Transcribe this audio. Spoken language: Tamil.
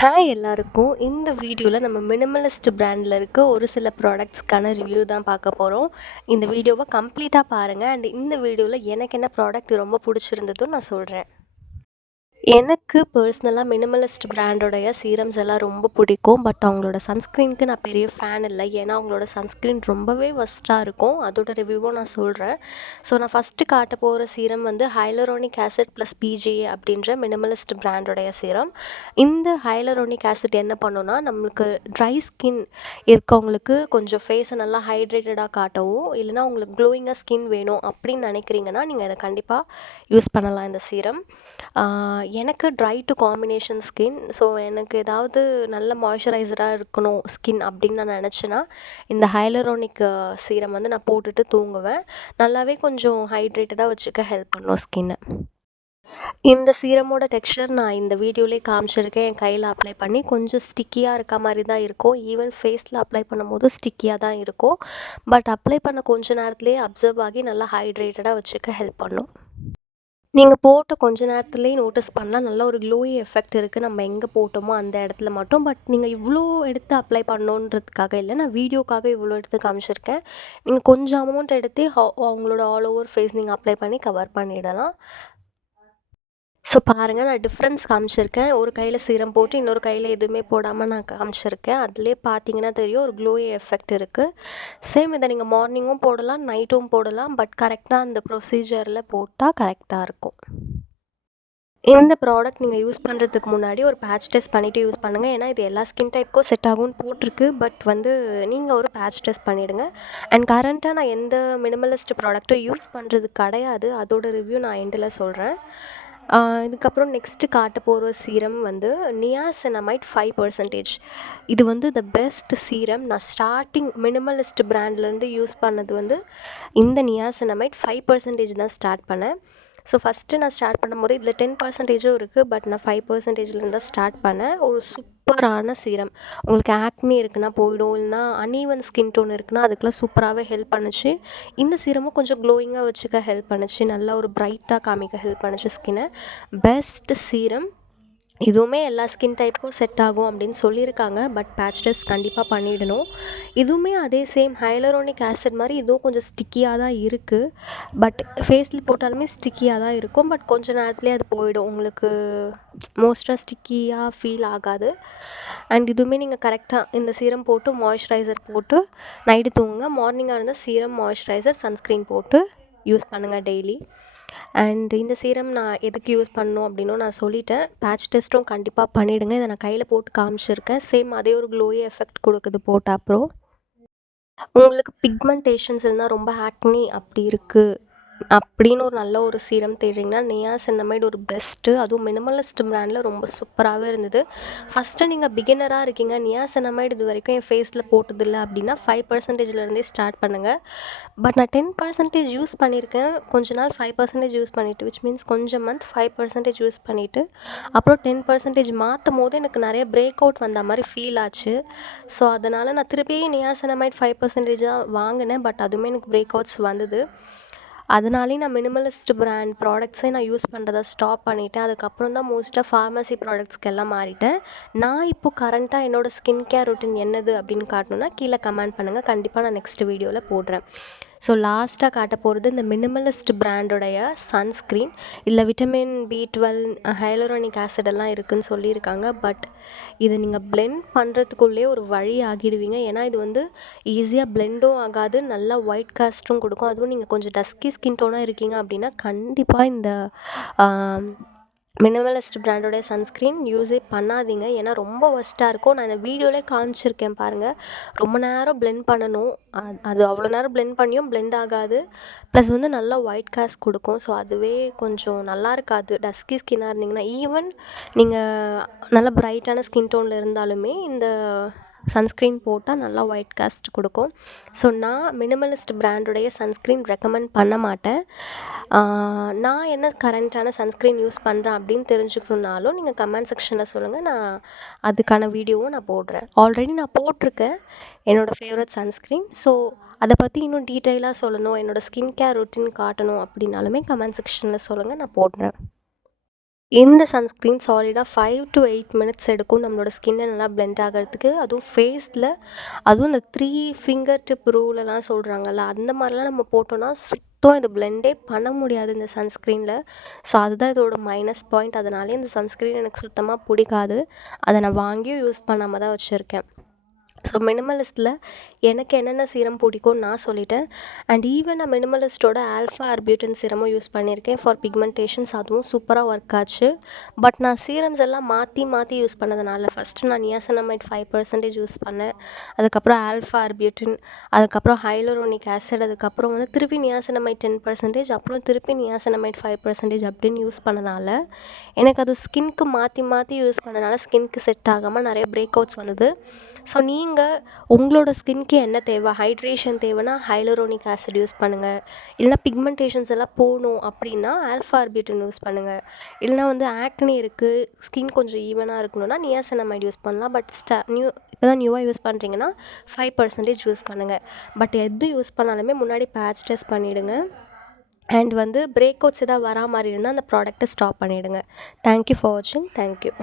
ஹாய் எல்லாருக்கும். இந்த வீடியோவில் நம்ம மினிமலிஸ்ட் பிராண்டில் இருக்க ஒரு சில ப்ராடக்ட்ஸ்க்கான ரிவ்யூ தான் பார்க்க போகிறோம். இந்த வீடியோவை கம்ப்ளீட்டாக பாருங்கள். அண்ட் இந்த வீடியோவில் எனக்கு என்ன ப்ராடக்ட் ரொம்ப பிடிச்சிருந்ததும் நான் சொல்கிறேன். எனக்கு பர்சனலாக மினிமலிஸ்ட் பிராண்டோடைய சீரம்ஸ் எல்லாம் ரொம்ப பிடிக்கும். பட் அவங்களோட சன்ஸ்க்ரீனுக்கு நான் பெரிய ஃபேன் இல்லை. ஏன்னா அவங்களோட சன்ஸ்க்ரீன் ரொம்பவே ஒஸ்ட்டாக இருக்கும். அதோட ரிவ்யூவும் நான் சொல்கிறேன். ஸோ நான் ஃபஸ்ட்டு காட்ட போகிற சீரம் வந்து ஹைலரோனிக் ஆசிட் ப்ளஸ் பிஜிஏ அப்படின்ற மினிமலிஸ்ட் பிராண்டோடைய சீரம். இந்த ஹைலரோனிக் ஆசிட் என்ன பண்ணுன்னா, நம்மளுக்கு ட்ரை ஸ்கின் இருக்கவங்களுக்கு கொஞ்சம் ஃபேஸை நல்லா ஹைட்ரேட்டடாக காட்டவும், இல்லைனா உங்களுக்கு க்ளோயிங்காக ஸ்கின் வேணும் அப்படின்னு நினைக்கிறீங்கன்னா நீங்கள் இதை கண்டிப்பாக யூஸ் பண்ணலாம் இந்த சீரம். எனக்கு try to combination skin. So எனக்கு ஏதாவது நல்ல மாய்ஸ்சரைசராக இருக்கணும் ஸ்கின் அப்படின்னு நான் நினச்சேன்னா, இந்த ஹைலரோனிக் சீரம் வந்து நான் போட்டுட்டு தூங்குவேன். நல்லாவே கொஞ்சம் ஹைட்ரேட்டடாக வச்சுக்க ஹெல்ப் பண்ணும் ஸ்கின்னை. இந்த சீரமோட டெக்ஸ்சர் நான் இந்த வீடியோலேயே காமிச்சிருக்கேன். என் கையில் அப்ளை பண்ணி கொஞ்சம் ஸ்டிக்கியாக இருக்க மாதிரி தான் இருக்கும். ஈவன் ஃபேஸில் அப்ளை பண்ணும்போது ஸ்டிக்கியாக தான் இருக்கும். பட் அப்ளை பண்ண கொஞ்ச நேரத்துலேயே அப்சர்வ் ஆகி நல்லா ஹைட்ரேட்டடாக வச்சுக்க ஹெல்ப் பண்ணும். நீங்கள் போட்ட கொஞ்ச நேரத்துலேயே நோட்டீஸ் பண்ணலாம், நல்ல ஒரு க்ளோயி எஃபெக்ட் இருக்குது நம்ம எங்கே போட்டோமோ அந்த இடத்துல மட்டும். பட் நீங்கள் இவ்வளோ எடுத்து அப்ளை பண்ணணுன்றதுக்காக இல்லை, நான் வீடியோக்காக இவ்வளோ எடுத்து காமிச்சிருக்கேன். நீங்கள் கொஞ்சம் அமௌண்ட் எடுத்து அவங்களோட ஆல் ஓவர் ஃபேஸ் நீங்கள் அப்ளை பண்ணி கவர் பண்ணிடலாம். ஸோ பாருங்கள், நான் டிஃப்ரென்ஸ் காமிச்சிருக்கேன். ஒரு கையில் சீரம் போட்டு இன்னொரு கையில் எதுவுமே போடாமல் நான் காமிச்சிருக்கேன். அதுலேயே பார்த்தீங்கன்னா தெரியும், ஒரு க்ளோயி எஃபெக்ட் இருக்குது. சேம் இதை நீங்கள் மார்னிங்கும் போடலாம், நைட்டும் போடலாம். பட் கரெக்டாக அந்த ப்ரொசீஜரில் போட்டால் கரெக்டாக இருக்கும். இந்த ப்ராடக்ட் நீங்கள் யூஸ் பண்ணுறதுக்கு முன்னாடி ஒரு பேட்ச் டெஸ்ட் பண்ணிவிட்டு யூஸ் பண்ணுங்கள். ஏன்னா இது எல்லா ஸ்கின் டைப்புக்கும் செட் ஆகும்னு போட்டிருக்கு. பட் வந்து நீங்கள் ஒரு பேட்ச் டெஸ்ட் பண்ணிவிடுங்க. அண்ட் கரண்ட்டாக நான் எந்த மினிமலிஸ்ட் ப்ராடக்ட்டும் யூஸ் பண்ணுறது கிடையாது. அதோட ரிவ்யூ நான் எண்டில் சொல்கிறேன். இதுக்கப்புறம் நெக்ஸ்ட்டு காட்ட போகிற சீரம் வந்து நியாசினமைட் 5%. இது வந்து த பெஸ்ட் சீரம். நான் ஸ்டார்டிங் மினிமலிஸ்ட் பிராண்ட்லேருந்து யூஸ் பண்ணது வந்து இந்த நியாசினமைட் 5% தான் ஸ்டார்ட் பண்ணேன். ஸோ ஃபஸ்ட்டு நான் ஸ்டார்ட் பண்ணும்போது இதில் 10%ம் இருக்குது. பட் நான் 5%லேருந்து தான் ஸ்டார்ட் பண்ணேன். ஒரு சூப்பரான சீரம். உங்களுக்கு ஆக்னி இருக்குன்னா போயிடும், இல்லைனா அன்ஈவன் ஸ்கின் டோன் இருக்குன்னா அதுக்கெலாம் சூப்பராகவே ஹெல்ப் பண்ணுச்சு. இந்த சீரமும் கொஞ்சம் க்ளோயிங்காக வச்சுக்க ஹெல்ப் பண்ணுச்சு. நல்லா ஒரு ப்ரைட்டாக காமிக்க ஹெல்ப் பண்ணுச்சு ஸ்கின்னை. Best serum. இதுவுமே எல்லா ஸ்கின் டைப்புக்கும் செட் ஆகும் அப்படின்னு சொல்லியிருக்காங்க. பட் பேட்ச் டெஸ்ட் கண்டிப்பாக பண்ணிடணும். இதுவுமே அதே சேம் ஹைலரோனிக் ஆசிட் மாதிரி இதுவும் கொஞ்சம் ஸ்டிக்கியாக தான் இருக்குது. பட் ஃபேஸில் போட்டாலுமே ஸ்டிக்கியாக தான் இருக்கும். பட் கொஞ்சம் நேரத்துலேயே அது போயிடும். உங்களுக்கு மோஸ்ட்டாக ஸ்டிக்கியாக ஃபீல் ஆகாது. அண்ட் இதுவுமே நீங்கள் கரெக்டாக இந்த சீரம் போட்டு மாய்ஸ்சரைசர் போட்டு நைட்டு தூங்குங்க. மார்னிங்காக இருந்தால் சீரம், மாய்ஸ்சரைசர், சன்ஸ்க்ரீன் போட்டு யூஸ் பண்ணுங்கள் டெய்லி. அண்ட் இந்த சீரம் நான் எதுக்கு யூஸ் பண்ணணும் அப்படின்னும் நான் சொல்லிட்டேன். பேட்ச் டெஸ்ட்டும் கண்டிப்பாக பண்ணிவிடுங்க. இதை நான் கையில் போட்டு காமிச்சிருக்கேன். சேம் அதே ஒரு க்ளோயி எஃபெக்ட் கொடுக்குது போட்ட அப்புறம். உங்களுக்கு பிக்மெண்டேஷன்ஸ் இல்லைனா ரொம்ப ஆக்னி அப்படி இருக்குது அப்படின்னு ஒரு நல்ல ஒரு சீரம் தேடுறீங்கன்னா, நியாசினமைட் ஒரு பெஸ்ட்டு. அதுவும் மினிமலிஸ்ட் பிராண்டில் ரொம்ப சூப்பராகவே இருந்தது. ஃபஸ்ட்டு நீங்கள் பிகினராக இருக்கீங்க, நியாசினமைட் இது வரைக்கும் என் ஃபேஸில் போட்டதில்லை அப்படின்னா 5%லேருந்தே ஸ்டார்ட் பண்ணுங்கள். பட் நான் 10% யூஸ் பண்ணியிருக்கேன். கொஞ்ச நாள் 5% யூஸ் பண்ணிவிட்டு, விச் மீன்ஸ் கொஞ்சம் மந்த் 5% யூஸ் பண்ணிவிட்டு அப்புறம் 10% மாற்றும் போது எனக்கு நிறைய பிரேக் அவுட் வந்த மாதிரி ஃபீல் ஆச்சு. ஸோ அதனால் நான் திருப்பி நியாசினமைட் 5% தான் வாங்கினேன். பட் அதுவுமே எனக்கு பிரேக் அவுட்ஸ் வந்தது. அதனாலே நான் மினிமலிஸ்ட் பிராண்ட் ப்ராடக்ட்ஸே நான் யூஸ் பண்ணுறத ஸ்டாப் பண்ணிவிட்டேன். அதுக்கப்புறம் தான் மோஸ்ட்டாக ஃபார்மசி ப்ராடக்ட்ஸ்க்கெல்லாம் மாறிட்டேன். நான் இப்போது கரண்ட்டாக என்னோடய ஸ்கின் கேர் ரொட்டீன் என்னது அப்படின்னு காட்டணுன்னா கீழே கமெண்ட் பண்ணுங்கள். கண்டிப்பாக நான் நெக்ஸ்ட் வீடியோவில் போடுறேன். ஸோ லாஸ்ட்டாக காட்ட போகிறது இந்த மினிமலிஸ்ட் பிராண்டோடைய சன்ஸ்க்ரீன். இதில் விட்டமின் B12, ஹைலரோனிக் ஆசிட் எல்லாம் இருக்குதுன்னு சொல்லியிருக்காங்க. பட் இதை நீங்கள் பிளெண்ட் பண்ணுறதுக்குள்ளேயே ஒரு வழி ஆகிடுவீங்க. ஏன்னா இது வந்து ஈஸியாக பிளெண்டும் ஆகாது, நல்லா ஒயிட் காஸ்ட்டும் கொடுக்கும். அதுவும் நீங்கள் கொஞ்சம் டஸ்கி ஸ்கின் டோனாக இருக்கீங்க அப்படின்னா கண்டிப்பாக இந்த மினிமலிஸ்ட் பிராண்டோடைய சன்ஸ்க்ரீன் யூஸே பண்ணாதீங்க. ஏன்னா ரொம்ப ஒஸ்ட்டாக இருக்கும். நான் இந்த வீடியோவிலே காமிச்சிருக்கேன் பாருங்கள். ரொம்ப நேரம் பிளெண்ட் பண்ணணும். அது அவ்வளோ நேரம் பிளெண்ட் பண்ணியும் பிளெண்ட் ஆகாது. ப்ளஸ் வந்து நல்லா ஒயிட் காஸ்ட் கொடுக்கும். ஸோ அதுவே கொஞ்சம் நல்லா இருக்காது. டஸ்கி ஸ்கின்னாக இருந்தீங்கன்னா, ஈவன் நீங்கள் நல்லா ப்ரைட்டான ஸ்கின் டோனில் இருந்தாலுமே இந்த சன்ஸ்க்ரீன் போட்டால் நல்லா ஒயிட் காஸ்ட் கொடுக்கும். ஸோ நான் மினிமலிஸ்ட் பிராண்டுடைய சன்ஸ்க்ரீன் ரெக்கமெண்ட் பண்ண மாட்டேன். நான் என்ன கரண்ட்டான சன்ஸ்க்ரீன் யூஸ் பண்ணுறேன் அப்படின்னு தெரிஞ்சுக்கணுன்னாலும் நீங்கள் கமெண்ட் செக்ஷனில் சொல்லுங்கள். நான் அதுக்கான வீடியோவும் நான் போடுறேன். ஆல்ரெடி நான் போட்டிருக்கேன் என்னோடய ஃபேவரட் சன்ஸ்க்ரீன். ஸோ அதை பற்றி இன்னும் டீட்டெயிலாக சொல்லணும், என்னோடய ஸ்கின் கேர் ரொட்டீன் காட்டணும் அப்படின்னாலுமே கமெண்ட் செக்ஷனில் சொல்லுங்கள், நான் போடுறேன். இந்த சன்ஸ்க்ரீன் சாலிடாக 5 to 8 மினிட்ஸ் எடுக்கும் நம்மளோட ஸ்கின்னை நல்லா பிளெண்ட் ஆகிறதுக்கு. அதுவும் ஃபேஸில், அதுவும் இந்த 3 ஃபிங்கர் டிப் ரூலெல்லாம் சொல்கிறாங்கல்ல, அந்த மாதிரிலாம் நம்ம போட்டோன்னா சுத்தம் இது பிளெண்டே பண்ண முடியாது இந்த சன்ஸ்க்ரீனில். ஸோ அதுதான் இதோட மைனஸ் பாயிண்ட். அதனாலே இந்த சன்ஸ்க்ரீன் எனக்கு சுத்தமாக பிடிக்காது. அதை நான் வாங்கியும் யூஸ் பண்ணாமல் தான் வச்சுருக்கேன். ஸோ மினிமலிஸ்ட்டில் எனக்கு என்னென்ன சீரம் பிடிக்கும்னு நான் சொல்லிட்டேன். அண்ட் ஈவன் நான் மினிமலிஸ்ட்டோட ஆல்ஃபா ஆர்பியூட்டின் சீரமும் யூஸ் பண்ணியிருக்கேன் ஃபார் பிக்மெண்டேஷன்ஸ். அதுவும் சூப்பராக ஒர்க் ஆச்சு. பட் நான் சீரம்ஸ் எல்லாம் மாற்றி மாற்றி யூஸ் பண்ணதுனால ஃபஸ்ட்டு நான் நியாசனமைட் 5% யூஸ் பண்ணேன். அதுக்கப்புறம் ஆல்ஃபா ஆர்பியூட்டின், அதுக்கப்புறம் ஹைலரோனிக் ஆசிட், அதுக்கப்புறம் வந்து திருப்பி நியாசனமைட் 10%, அப்புறம் திருப்பி நியாசனமைட் 5% அப்படின்னு யூஸ் பண்ணனால எனக்கு அது ஸ்கின்க்கு மாற்றி மாற்றி யூஸ் பண்ணனால ஸ்கின்க்கு செட் ஆகாமல் நிறைய பிரேக் அவுட்ஸ் வந்தது. ஸோ நீங்கள் உங்களோட ஸ்கின்க்கு என்ன தேவை, ஹைட்ரேஷன் தேவைன்னா ஹைலரோனிக் ஆசிட் யூஸ் பண்ணுங்கள். இல்லைனா பிக்மெண்டேஷன்ஸ் எல்லாம் போகணும் அப்படின்னா ஆல்ஃபா ஆர்பியூட்டின் யூஸ் பண்ணுங்கள். இல்லைனா வந்து ஆக்னி இருக்குது, ஸ்கின் கொஞ்சம் ஈவனாக இருக்கணும்னா நியாசனமைட் யூஸ் பண்ணலாம். பட் இப்போ தான் நியூவாக யூஸ் பண்ணுறீங்கன்னா 5% யூஸ் பண்ணுங்கள். பட் எது யூஸ் பண்ணாலுமே முன்னாடி பேட்ச் டெஸ்ட் பண்ணிவிடுங்க. அண்ட் வந்து பிரேக் அவுட்ஸ் எதாவது வரா மாதிரி இருந்தால் அந்த ப்ராடக்ட்டை ஸ்டாப் பண்ணிவிடுங்க. தேங்க்யூ ஃபார் வாட்சிங். தேங்க்யூ.